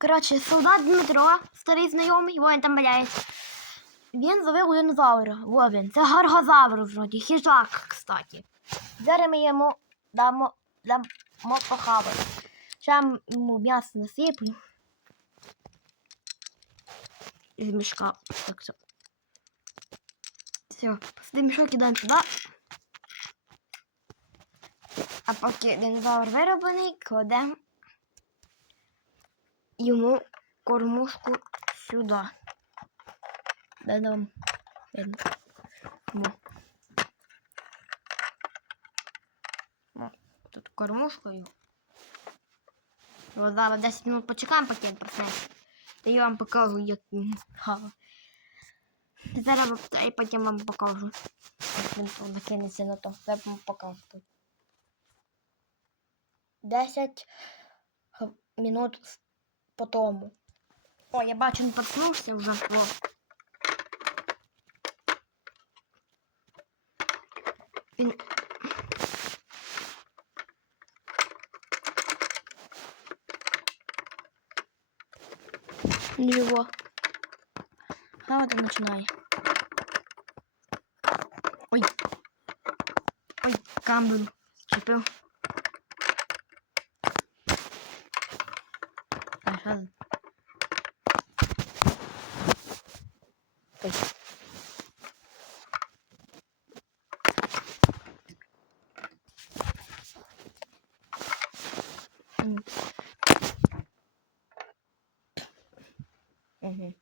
Коротше, солдат Дмитро, старий знайомий, він там валяється. Він зловив динозавра. Во. Це гаргозавр вроді, хижак, кстати. Зараз ми йому дамо, дамо похавати. Ще йому м'ясо насиплю. Із мішка. Так все. Все, посадимо мішок кидаємо сюди. А поки динозавр вироблений, кладемо йому кормушку. Видно. Во. Во. Тут кормушкою. От зараз 10 минут почекаємо, поки він проснеться. Та я вам покажу, як він хаває. Зараз і потім вам покажу. Як він тут накинеться на то. Я вам покажу тут. 10 минут по тому. О, я бачу, він проснувся вже. О. Він... Ничего. А вот он начинает. Ой. Ой, камеру зчепив. З- Ой. М.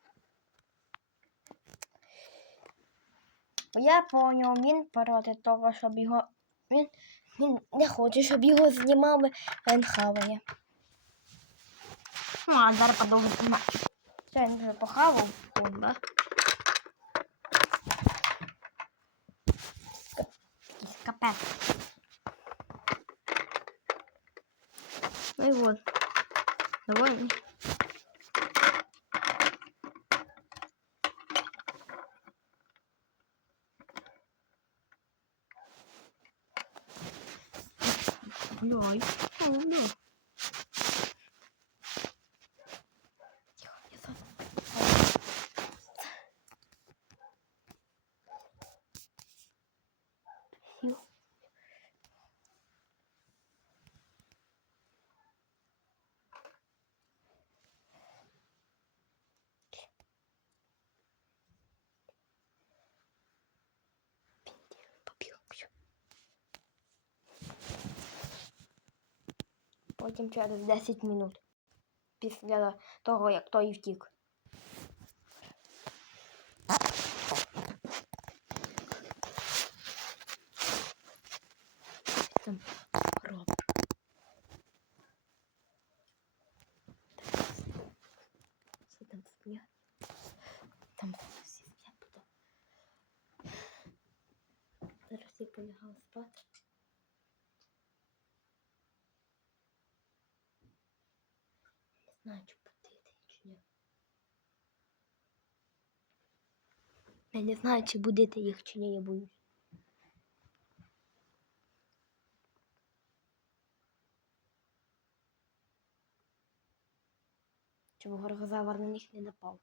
Я поняв, він проти того, щоб його. Він, він не хоче, щоб його знімали, він хаває. Ну, а зараз подовго знімати. Все, він вже похавав? Ка- Якийсь. Ну і вот. Довольний. Гуляй. О, да. Потім через 10 минут. Після того, як той втік. Там. Всі там всі потім. Зараз всі полягали спати. Будити чи. Я не знаю, чи будити їх, чи ні, я боюсь. Щоб горгозавр на них не напав.